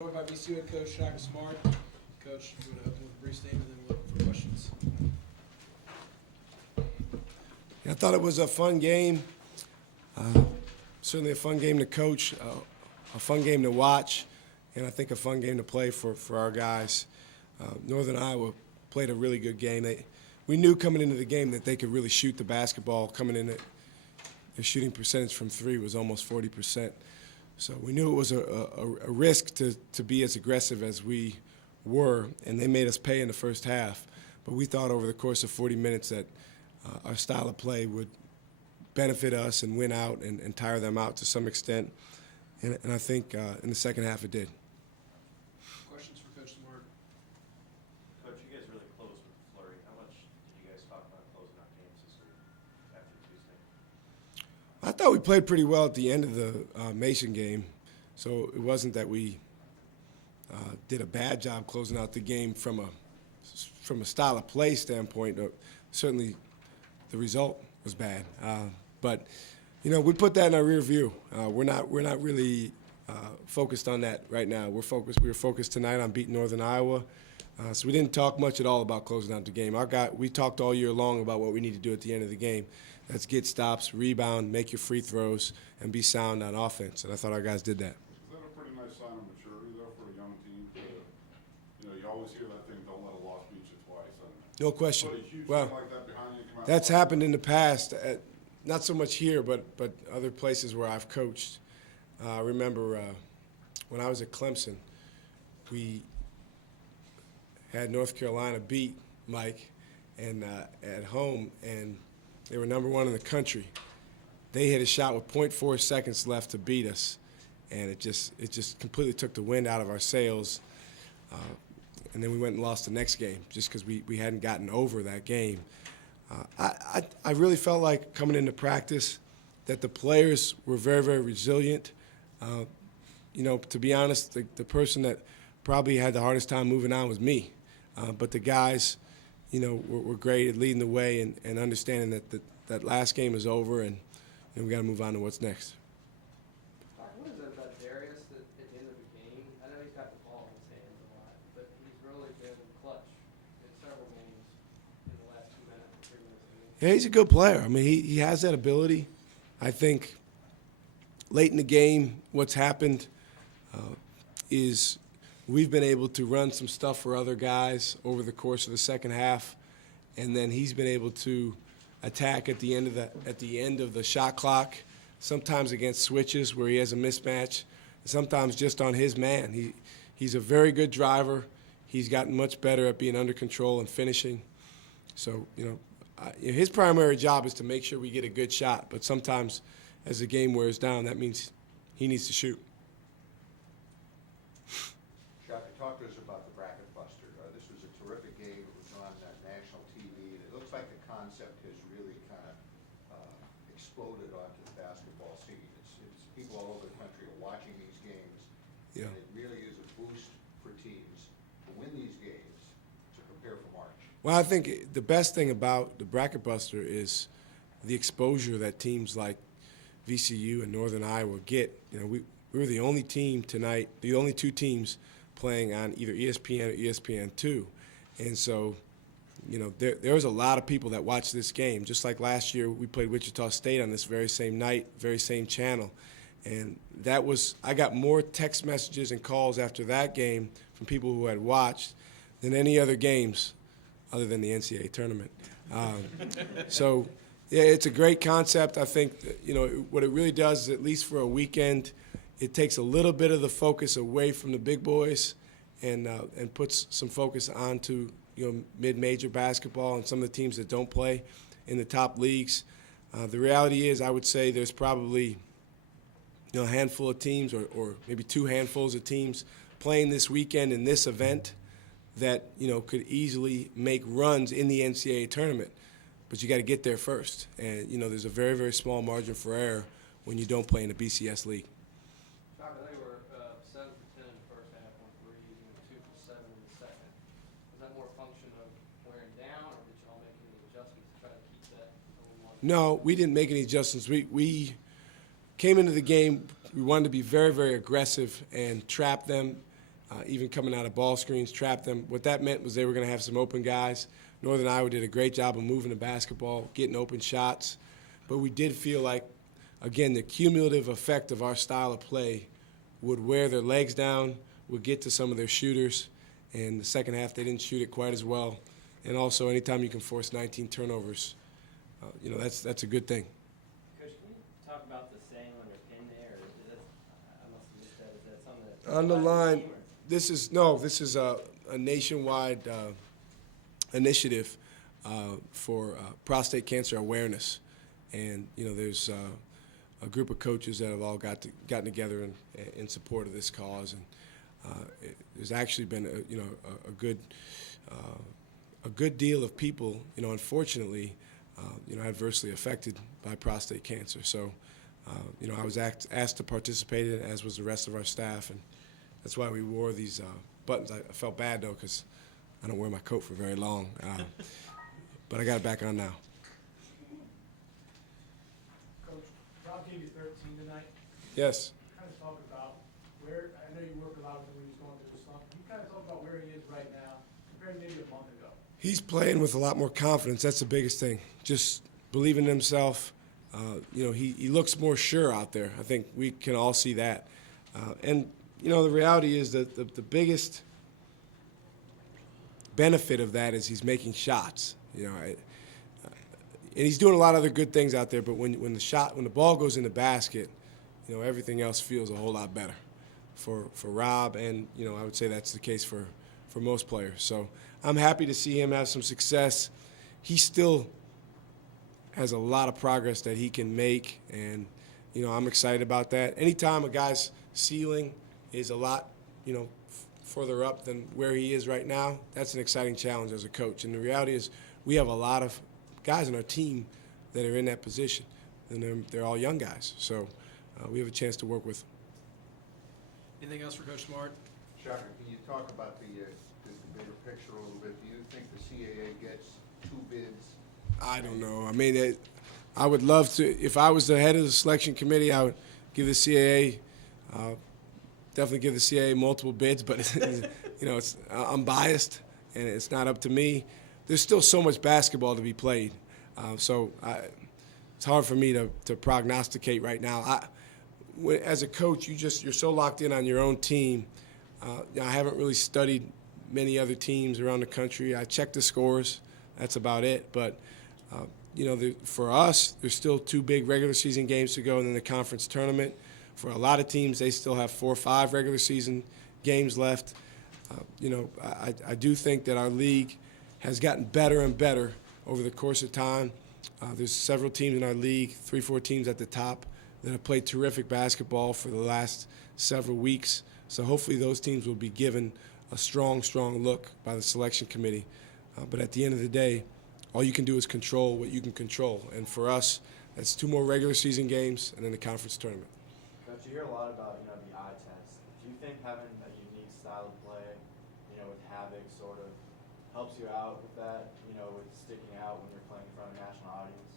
Joined by VCU head coach Shaka Smart. Coach, I'm going to open with a brief statement and then we'll look for questions. I thought it was a fun game. Certainly a fun game to coach, a fun game to watch, and I think a fun game to play for our guys. Northern Iowa played a really good game. We knew coming into the game that they could really shoot the basketball. Coming in, their shooting percentage from three was almost 40%. So we knew it was a risk to be as aggressive as we were, and they made us pay in the first half. But we thought over the course of 40 minutes that our style of play would benefit us and win out and tire them out to some extent. And I think in the second half it did. Questions for Coach Smart? Coach, you guys really closed with the flurry. How much did you guys talk about closing out games this week after Tuesday? I thought we played pretty well at the end of the Mason game, so it wasn't that we did a bad job closing out the game from a style of play standpoint. Certainly, the result was bad, but you know we put that in our rear view. We're not really focused on that right now. We were focused tonight on beating Northern Iowa. So we didn't talk much at all about closing out the game. We talked all year long about what we need to do at the end of the game. That's get stops, rebound, make your free throws, and be sound on offense. And I thought our guys did that. Is that a pretty nice sign of maturity, though, for a young team? You always hear that thing, don't let a loss beat you twice. No question. Put a huge Well, thing like that behind you and come out that's happened in the past, not so much here, but other places where I've coached. I remember when I was at Clemson, we had North Carolina beat Mike and at home, and they were number one in the country. They hit a shot with 0.4 seconds left to beat us, and it just completely took the wind out of our sails. And then we went and lost the next game just because we hadn't gotten over that game. I really felt like coming into practice that the players were very, very resilient. You know, to be honest, the person that probably had the hardest time moving on was me. But the guys, you know, were great at leading the way and understanding that last game is over and we got to move on to what's next. What is it about Darius that at the end of the game? I know he's got the ball in his hands a lot, but he's really been clutch in several games in the last 2 minutes, 3 minutes of the game. Yeah, he's a good player. I mean, he has that ability. I think late in the game, what's happened is we've been able to run some stuff for other guys over the course of the second half, and then he's been able to attack at the end of the shot clock. Sometimes against switches where he has a mismatch, sometimes just on his man. He's a very good driver. He's gotten much better at being under control and finishing. So his primary job is to make sure we get a good shot. But sometimes, as the game wears down, that means he needs to shoot. Shaka, talk to us about the bracket buster. This was a terrific game. It was on national TV, and it looks like the concept has really kind of exploded onto the basketball scene. It's people all over the country are watching these games, Yeah. and it really is a boost for teams to win these games to prepare for March. Well, I think the best thing about the bracket buster is the exposure that teams like VCU and Northern Iowa get. You know, we were the only team tonight, the only two teams playing on either ESPN or ESPN2. And so, you know, there was a lot of people that watched this game. Just like last year, we played Wichita State on this very same night, very same channel. And I got more text messages and calls after that game from people who had watched than any other games other than the NCAA tournament. So, yeah, it's a great concept. I think that, you know, what it really does is, at least for a weekend, it takes a little bit of the focus away from the big boys and puts some focus onto, you know, mid-major basketball and some of the teams that don't play in the top leagues. The reality is, I would say there's probably, you know, a handful of teams or maybe two handfuls of teams playing this weekend in this event that, you know, could easily make runs in the NCAA tournament. But you got to get there first. And, you know, there's a very, very small margin for error when you don't play in a BCS league. Shaka, they were 7 for 10 in the first half on threes and 2 for 7 in the second. Was that more a function of wearing down, or did y'all make any adjustments to try to keep that a little more? No, we didn't make any adjustments. We came into the game, we wanted to be very, very aggressive and trap them even coming out of ball screens, trap them. What that meant was they were going to have some open guys. Northern Iowa did a great job of moving the basketball, getting open shots. But we did feel like, again, the cumulative effect of our style of play would wear their legs down, would get to some of their shooters. And the second half, they didn't shoot it quite as well. And also, anytime you can force 19 turnovers, that's a good thing. Coach, can you talk about the saying on your pin there? Or is that, I must have missed that. Is that something that On the line, team, or- this is a nationwide initiative for prostate cancer awareness. And, there's a group of coaches that have all gotten together in support of this cause. And there's actually been a good deal of people, unfortunately, adversely affected by prostate cancer. So, I was asked to participate in it, as was the rest of our staff, and that's why we wore these buttons. I felt bad, though, because I don't wear my coat for very long. But I got it back on now. Coach, Rob gave you 13 tonight. Yes. Kind of talk about where, I know you work a lot with him when he's going through the slump. Can you kind of talk about where he is right now compared to maybe a month ago? He's playing with a lot more confidence. That's the biggest thing. Just believing in himself. He looks more sure out there. I think we can all see that. And the reality is that the biggest benefit of that is he's making shots. And he's doing a lot of other good things out there. But when the ball goes in the basket, everything else feels a whole lot better for Rob. And I would say that's the case for most players. So I'm happy to see him have some success. He still has a lot of progress that he can make, and I'm excited about that. Anytime a guy's ceiling is a lot further up than where he is right now, that's an exciting challenge as a coach. And the reality is we have a lot of guys on our team that are in that position, and they're all young guys. So we have a chance to work with them. Anything else for Coach Smart? Shaka, can you talk about the bigger picture a little bit? Do you think the CAA gets 2 bids? I don't know. I mean, I would love to. If I was the head of the selection committee, I would give the CAA, definitely give the CAA multiple bids. But I'm biased, and it's not up to me. There's still so much basketball to be played, so it's hard for me to prognosticate right now. As a coach, you're so locked in on your own team. I haven't really studied many other teams around the country. I check the scores. That's about it. But for us, there's still 2 big regular season games to go, and then the conference tournament. For a lot of teams, they still have 4 or 5 regular season games left. I do think that our league has gotten better and better over the course of time. There's several teams in our league, 3, 4 teams at the top, that have played terrific basketball for the last several weeks. So hopefully those teams will be given a strong look by the selection committee. But at the end of the day, all you can do is control what you can control. And for us, that's 2 more regular season games and then the conference tournament. Coach, you hear a lot about the eye test. Do you think having a unique style of play, with Havoc sort of helps you out with that, with sticking out when you're playing in front of a national audience?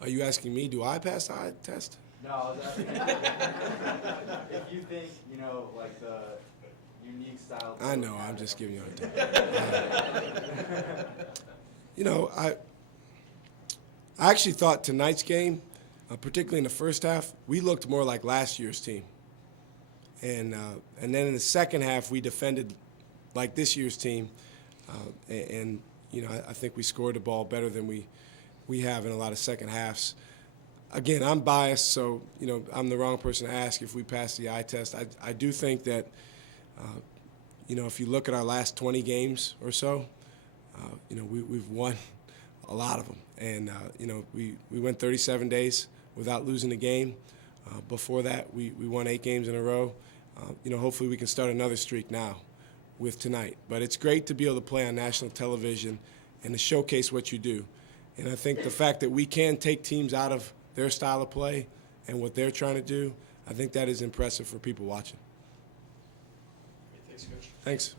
Are you asking me, do I pass the eye test? No, I was asking if you think, like the unique style. I know, I'm just giving you a time. I actually thought tonight's game, particularly in the first half, we looked more like last year's team. And then in the second half, we defended like this year's team. I think we scored the ball better than we have in a lot of second halves. Again, I'm biased, so I'm the wrong person to ask if we pass the eye test. I do think that if you look at our last 20 games or so, we've won a lot of them, and we went 37 days without losing a game. Before that, we won 8 games in a row. Hopefully we can start another streak now with tonight. But it's great to be able to play on national television and to showcase what you do. And I think the fact that we can take teams out of their style of play and what they're trying to do, I think that is impressive for people watching. Thanks, Coach. Thanks.